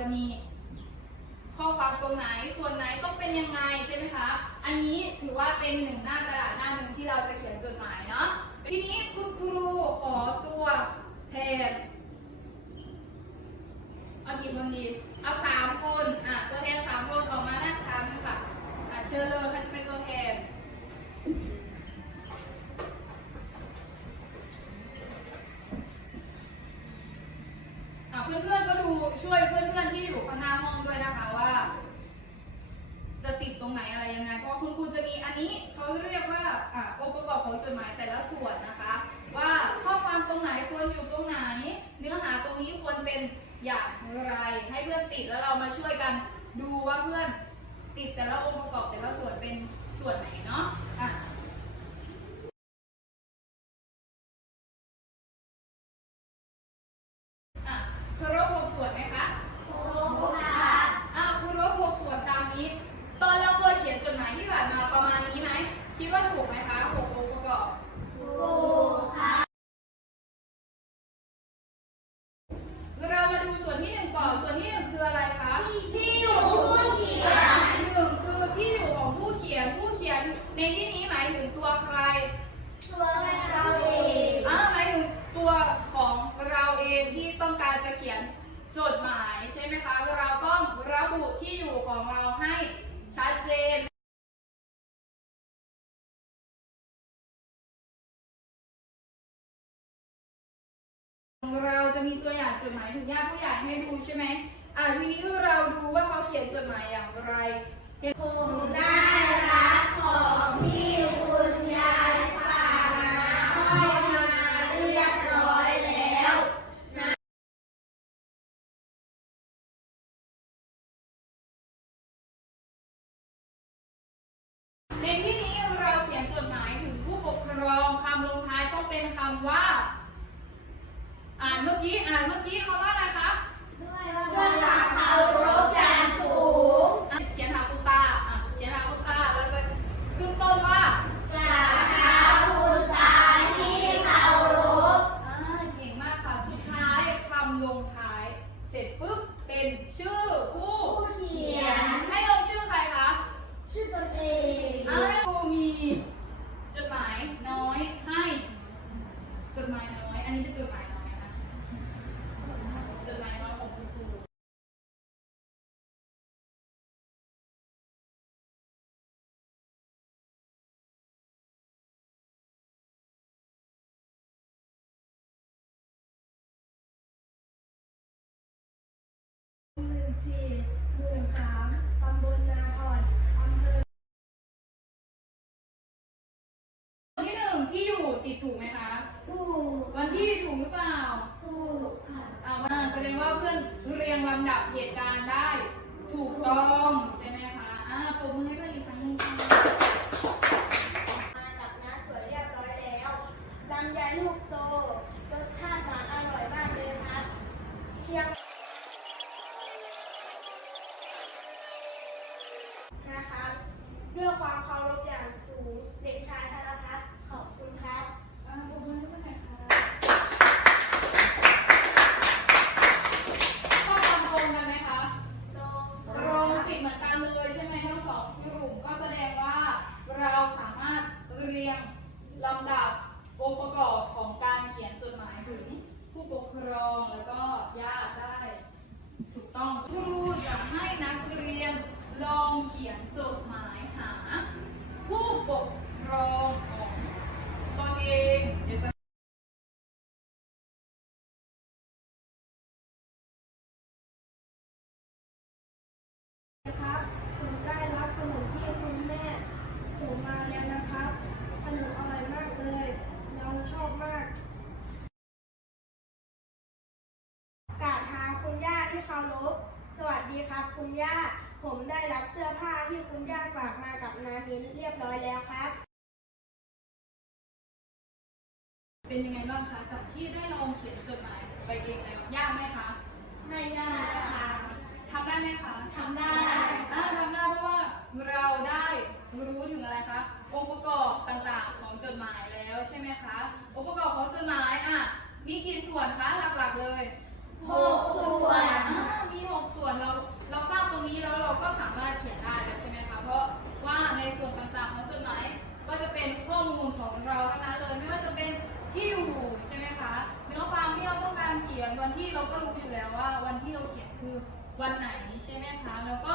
จะมีข้อความตรงไหนส่วนไหนต้องเป็นยังไงใช่ไหมคะ อันนี้ถือว่าเป็นหนึ่งหน้ากระดาษหน้าหนึ่งที่เราจะเขียนจดหมายเนาะทีนี้คุณครูขอตัวแทนเอากี่คนดีเอาสามคนอะตัวแทนสามคนออกมาหน้าชั้นค่ะอะเชิญเลยใครจะเป็นตัวแทน อะเพื่อนๆก็ดูช่วยเพื่อนๆที่อยู่ข้าห้องด้วยนะคะว่าจะติดตรงไหนอะไรยังไง เพราะคุณครูจะมีอันนี้เขาเรียกว่าอะองค์ประกอบของจดหมายแต่ละส่วนนะคะ ว่าข้อความตรงไหนควรอยู่ตรงไหน เนื้อหาตรงนี้ควรเป็นอย่างไร ให้เพื่อนติดแล้วเรามาช่วยกันดูว่าเพื่อนติดแต่ละองค์ประกอบแต่ละส่วนเป็นส่วนไหนเนาะอะเคารพหกส่วนไหมคะอะเคารพหกส่วนตามนี้ ตอนเราเคยเขียนจดหมายที่ผ่านมาประมาณนี้ไหม คิดว่าถูกไหมคะหกองค์ประกอบ เรามา ดูส่วนที่หนึ่งก่อนส่วนที่หนึ่งคืออะไรคะ ที่อยู่ผู้เขียน หนึ่งคือที่อยู่ของผู้เขียน ผู้เขียนในที่นี้หมายถึงตัวใคร ตัวเราเอง อ่าหมายถึงตัวของเราเองที่ต้องการจะเขียนจดหมายใช่ไหมคะ เราต้องระบุที่อยู่ของเราให้ชัดเจน เราจะมีตัวอย่างจดหมายถึงญาติผู้ใหญ่ให้ดูใช่ไหมอ่าทีนี้เราดูว่าเขาเขียนจดหมายอย่างไรผมได้รับของที่คุณยายฝากมาให้มาเรียบร้อยแล้วในที่นี้เราเขียนจดหมายถึงผู้ปกครองคำลงท้ายต้องเป็นคำว่า อ่านเมื่อกี้ อ่านเมื่อกี้คำว่าอะไรคะ ด้วยความเคารพอย่างสูงอะเขียนหาคุณตาอะเขียนหาคุณตาเราจะขึ้นต้นว่ากราบเท้าคุณตาที่เคารพอ่าเก่งมากค่ะ สุดท้ายคำลงท้าย เสร็จปุ๊บ เป็นชื่อผู้ผู้เขียน ให้ลงชื่อใครคะชื่อตนเองอ่าให้ครูมีจดหมายน้อยให้ จดหมายน้อย อันนี้เป็นจดหมาย สี่หมู่สามตำบลนาคอนอำเภอวันที่หนึ่งที่อยู่ติดถูกไหมคะ ผู้วันที่ถูกหรือเปล่าผู้ค่ะอ่าว่าแสดงว่าเพื่อนเรียงลำดับเหตุการณ์ได้ ถูกต้องใช่ไหมคะอ่าปรบมือให้เพื่อนอีกครั้งหนึงค่ะมากับน้าสวยเรียบร้อยแล้วลำไยลูกโต รสชาติหวานอร่อยมากเลยครับ เชียงนะครับด้วยความเคารพอย่างสูง เด็กชายธนพัฒน์ขอบคุณครับ อ่าปรบมือให้เพื่อนหน่อยค่ะข้อความตรงกันไหมคะ ตรงติดเหมือนกันเลยใช่ไหมทั้งสองกลุ่มก็แสดงว่าเราสามารถเรียง ลำดับองค์ประกอบของการเขียนจดหมายถึงผู้ปกครองแล้วก็ญาติได้ถูกต้องครูจะให้นักเรียนลองเขียนจดหมายหา ผู้ปกครองของตนเองเดี๋ยวจะ นะครับ ผมได้รับขนมที่คุณแม่ส่งมาแล้วนะครับ ขนมอร่อยมากเลย เราชอบมาก กราบเท้าคุณย่า ที่เคารพสวัสดีครับ คุณย่า ผมได้รับเสื้อผ้าที่คุณย่าฝากมากับนาฮินเรียบร้อยแล้วครับ เป็นยังไงบ้างคะจากที่ได้ลองเขียนจดหมายไปเองแล้วยากไหมคะไม่ได้ค่ะทำได้ไหมคะทำได้อ่าทำได้เพราะว่าเราได้รู้ถึงอะไรคะองค์ประกอบต่างๆของจดหมายแล้วใช่ไหมคะองค์ประกอบของจดหมายอะมีกี่ส่วนคะหลักๆเลย หกส่วนอ่ามีหกส่วนเราเราทราบตรงนี้แล้วเราก็สามารถเขียนได้แล้วใช่ไหมคะ เพราะว่าในส่วนต่างๆของจดหมายก็จะเป็นข้อมูลของเราทั้งนั้นเลยไม่ว่าจะเป็นที่อยู่ใช่ไหมคะเนื้อความที่เราต้องการเขียนวันที่เราก็รู้อยู่แล้วว่า วันที่เราเขียนคือวันไหนใช่ไหมคะแล้วก็